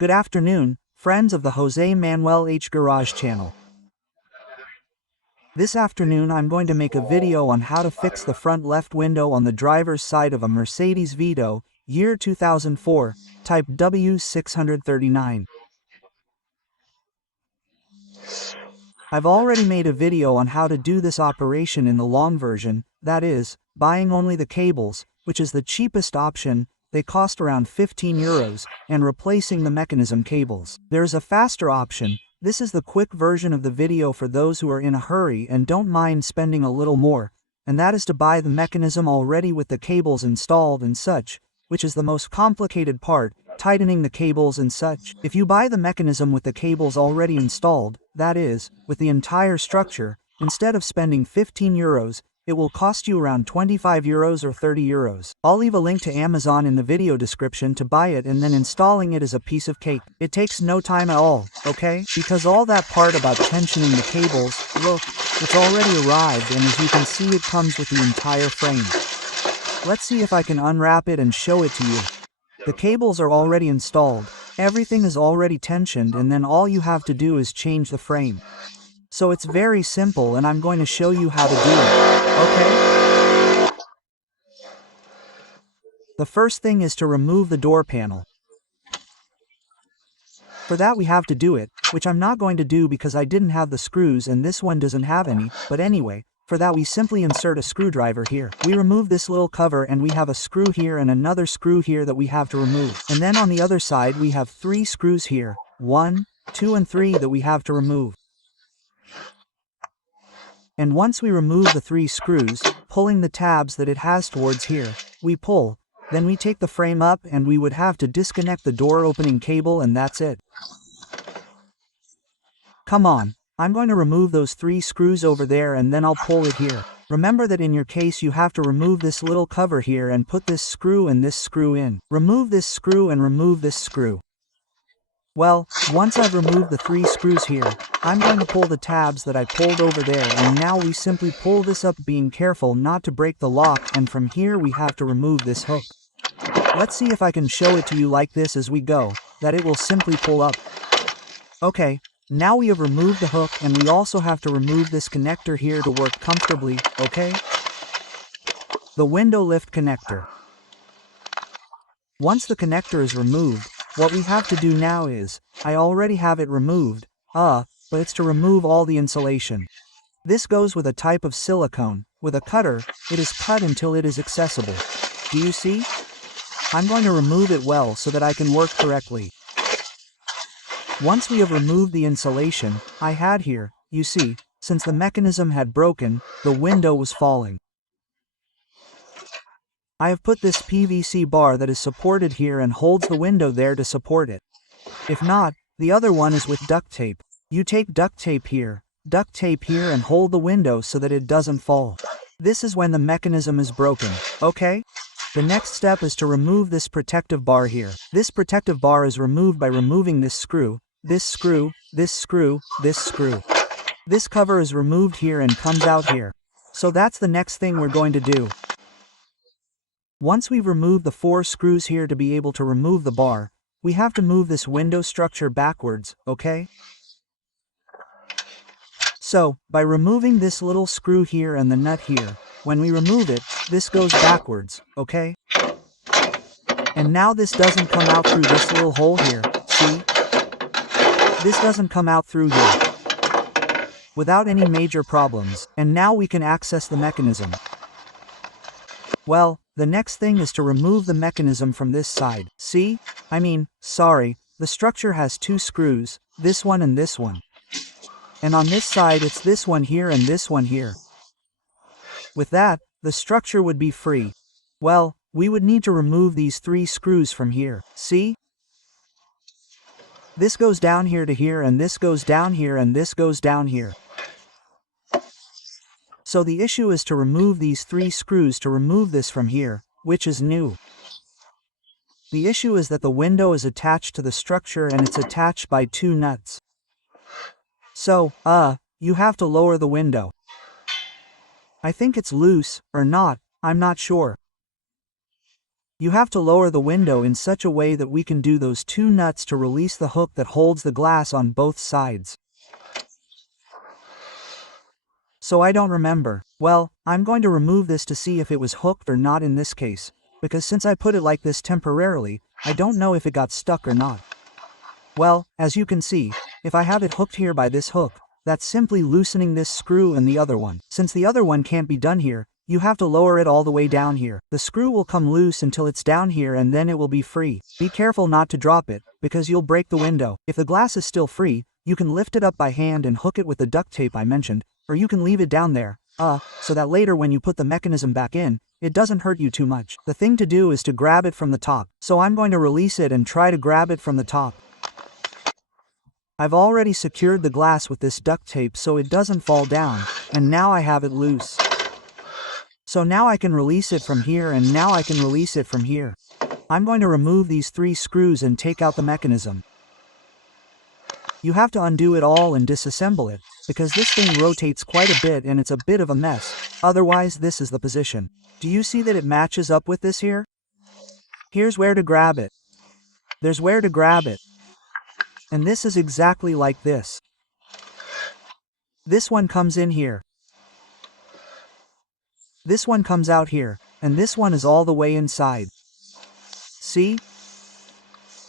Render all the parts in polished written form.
Good afternoon, friends of the Jose Manuel H Garage channel. This afternoon I'm going to make a video on how to fix the front left window on the driver's side of a Mercedes Vito, year 2004, type W639. I've already made a video on how to do this operation in the long version, that is, buying only the cables, which is the cheapest option. They cost around €15, and replacing the mechanism cables. There's a faster option. This is the quick version of the video for those who are in a hurry and don't mind spending a little more, and that is to buy the mechanism already with the cables installed and such, which is the most complicated part, tightening the cables and such. If you buy the mechanism with the cables already installed, that is, with the entire structure, instead of spending €15, it will cost you around €25 or €30. I'll leave a link to Amazon in the video description to buy it, and then installing it is a piece of cake. It takes no time at all, okay? Because all that part about tensioning the cables, look, it's already arrived, and as you can see it comes with the entire frame. Let's see if I can unwrap it and show it to you. The cables are already installed, everything is already tensioned, and then all you have to do is change the frame. So it's very simple, and I'm going to show you how to do it, okay? The first thing is to remove the door panel. For that we have to do it, which I'm not going to do because I didn't have the screws and this one doesn't have any, but anyway, for that we simply insert a screwdriver here. We remove this little cover and we have a screw here and another screw here that we have to remove. And then on the other side we have 3 screws here, 1, 2 and 3 that we have to remove. And once we remove the 3 screws, pulling the tabs that it has towards here, we pull, then we take the frame up and we would have to disconnect the door opening cable and that's it. Come on, I'm going to remove those 3 screws over there and then I'll pull it here. Remember that in your case you have to remove this little cover here and put this screw and this screw in. Remove this screw and remove this screw. Well, once I've removed the 3 screws here, I'm going to pull the tabs that I pulled over there, and now we simply pull this up, being careful not to break the lock, and from here we have to remove this hook. Let's see if I can show it to you like this as we go, that it will simply pull up. Okay, now we have removed the hook and we also have to remove this connector here to work comfortably, okay? The window lift connector. Once the connector is removed, what we have to do now is, I already have it removed, but it's to remove all the insulation. This goes with a type of silicone. With a cutter, it is cut until it is accessible. Do you see? I'm going to remove it well so that I can work correctly. Once we have removed the insulation, I had here, you see, since the mechanism had broken, the window was falling. I have put this PVC bar that is supported here and holds the window there to support it. If not, the other one is with duct tape. You take duct tape here and hold the window so that it doesn't fall. This is when the mechanism is broken, okay? The next step is to remove this protective bar here. This protective bar is removed by removing this screw, this screw, this screw, this screw. This cover is removed here and comes out here. So that's the next thing we're going to do. Once we've removed the 4 screws here to be able to remove the bar, we have to move this window structure backwards, okay? So, by removing this little screw here and the nut here, when we remove it, this goes backwards, okay? And now this doesn't come out through this little hole here, see? This doesn't come out through here without any major problems, and now we can access the mechanism. Well, the next thing is to remove the mechanism from this side. See? Sorry, the structure has 2 screws, this one and this one. And on this side it's this one here and this one here. With that, the structure would be free. Well, we would need to remove these 3 screws from here, see? This goes down here to here and this goes down here and this goes down here. So the issue is to remove these 3 screws to remove this from here, which is new. The issue is that the window is attached to the structure and it's attached by 2 nuts. So, you have to lower the window. I think it's loose, or not, I'm not sure. You have to lower the window in such a way that we can do those two nuts to release the hook that holds the glass on both sides. So I don't remember. Well, I'm going to remove this to see if it was hooked or not in this case, because since I put it like this temporarily, I don't know if it got stuck or not. Well, as you can see, if I have it hooked here by this hook, that's simply loosening this screw and the other one. Since the other one can't be done here, you have to lower it all the way down here. The screw will come loose until it's down here and then it will be free. Be careful not to drop it, because you'll break the window. If the glass is still free, you can lift it up by hand and hook it with the duct tape I mentioned, or you can leave it down there, so that later when you put the mechanism back in, it doesn't hurt you too much. The thing to do is to grab it from the top. So I'm going to release it and try to grab it from the top. I've already secured the glass with this duct tape so it doesn't fall down, and now I have it loose. So now I can release it from here and now I can release it from here. I'm going to remove these 3 screws and take out the mechanism. You have to undo it all and disassemble it, because this thing rotates quite a bit and it's a bit of a mess. Otherwise, this is the position. Do you see that it matches up with this here? Here's where to grab it. There's where to grab it. And this is exactly like this. This one comes in here. This one comes out here, and this one is all the way inside. See?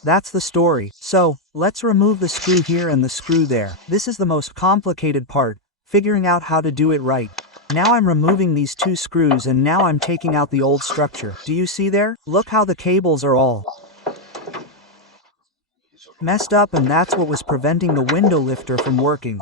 That's the story. So, let's remove the screw here and the screw there. This is the most complicated part, figuring out how to do it right. Now I'm removing these 2 screws and now I'm taking out the old structure. Do you see there? Look how the cables are all messed up, and that's what was preventing the window lifter from working.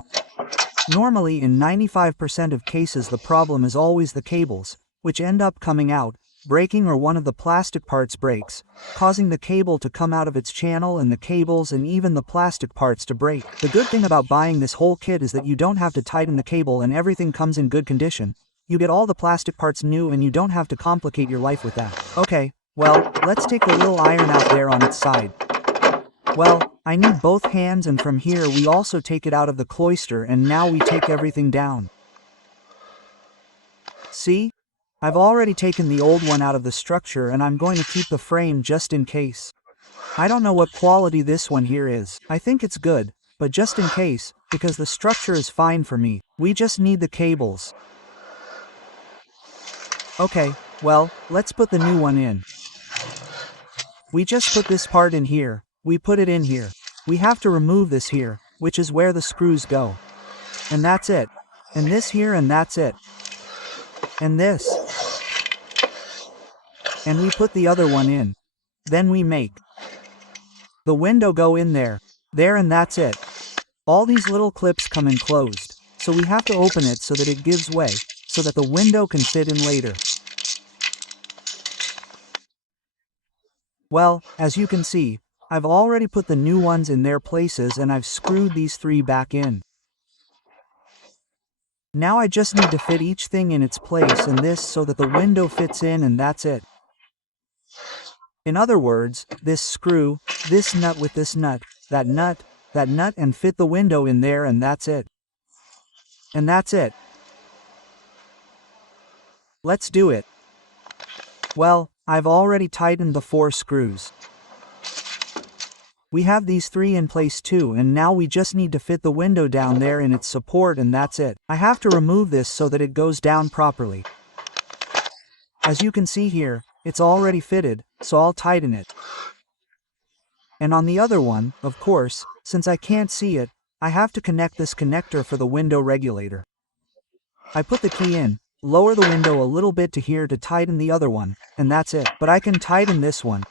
Normally, in 95% of cases, the problem is always the cables, which end up coming out, breaking, or one of the plastic parts breaks, causing the cable to come out of its channel and the cables and even the plastic parts to break. The good thing about buying this whole kit is that you don't have to tighten the cable and everything comes in good condition. You get all the plastic parts new and you don't have to complicate your life with that. Okay, well, let's take the little iron out there on its side. Well, I need both hands, and from here we also take it out of the cloister and now we take everything down. See? I've already taken the old one out of the structure and I'm going to keep the frame just in case. I don't know what quality this one here is. I think it's good, but just in case, because the structure is fine for me, we just need the cables. Okay, well, let's put the new one in. We just put this part in here, we put it in here. We have to remove this here, which is where the screws go. And that's it. And this here, and that's it. And this. And we put the other one in. Then we make the window go in there, and that's it. All these little clips come in closed, so we have to open it so that it gives way, so that the window can fit in later. Well, as you can see, I've already put the new ones in their places and I've screwed these 3 back in. Now I just need to fit each thing in its place and this so that the window fits in, and that's it. In other words, this screw, this nut with this nut, that nut, and fit the window in there, and that's it. And that's it. Let's do it. Well, I've already tightened the 4 screws. We have these 3 in place too, and now we just need to fit the window down there in its support, and that's it. I have to remove this so that it goes down properly. As you can see here, it's already fitted, so I'll tighten it. And on the other one, of course, since I can't see it, I have to connect this connector for the window regulator. I put the key in, lower the window a little bit to here to tighten the other one, and that's it. But I can tighten this one.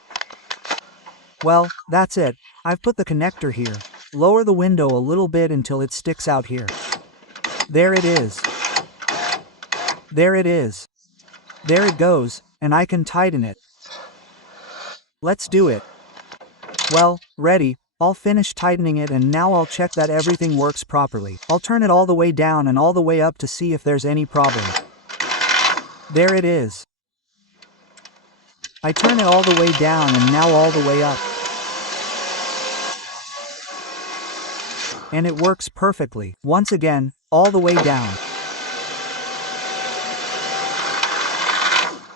Well, that's it. I've put the connector here. Lower the window a little bit until it sticks out here. There it is. There it is. There it goes, and I can tighten it. Let's do it. Well, ready. I'll finish tightening it and now I'll check that everything works properly. I'll turn it all the way down and all the way up to see if there's any problem. There it is. I turn it all the way down and now all the way up. And it works perfectly. Once again, all the way down.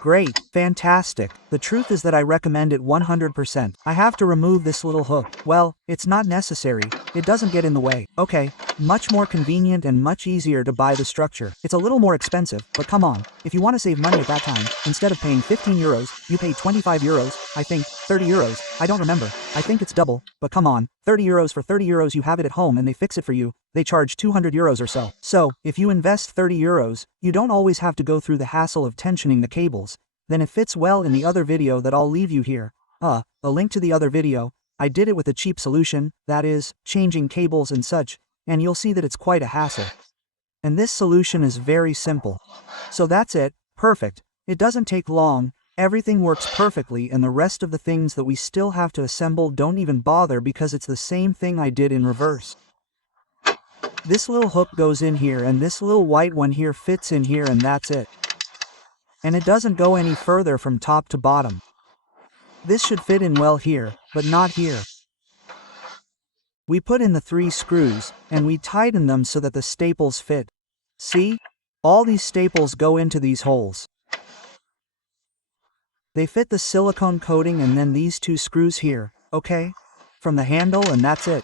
Great, fantastic. The truth is that I recommend it 100%. I have to remove this little hook. Well, it's not necessary. It doesn't get in the way. Okay, much more convenient and much easier to buy the structure. It's a little more expensive, but come on. If you want to save money at that time, instead of paying 15 euros, you pay 25 euros, I think, 30 euros, I don't remember. I think it's double, but come on, 30 euros for 30 euros you have it at home and they fix it for you. They charge 200 euros or so. So, if you invest 30 euros, you don't always have to go through the hassle of tensioning the cables. Then it fits well in the other video that I'll leave you here. A link to the other video. I did it with a cheap solution, that is, changing cables and such, and you'll see that it's quite a hassle. And this solution is very simple. So that's it, perfect. It doesn't take long, everything works perfectly, and the rest of the things that we still have to assemble don't even bother because it's the same thing I did in reverse. This little hook goes in here and this little white one here fits in here and that's it. And it doesn't go any further from top to bottom. This should fit in well here, but not here. We put in the 3 screws, and we tighten them so that the staples fit. See? All these staples go into these holes. They fit the silicone coating and then these 2 screws here, okay? From the handle and that's it.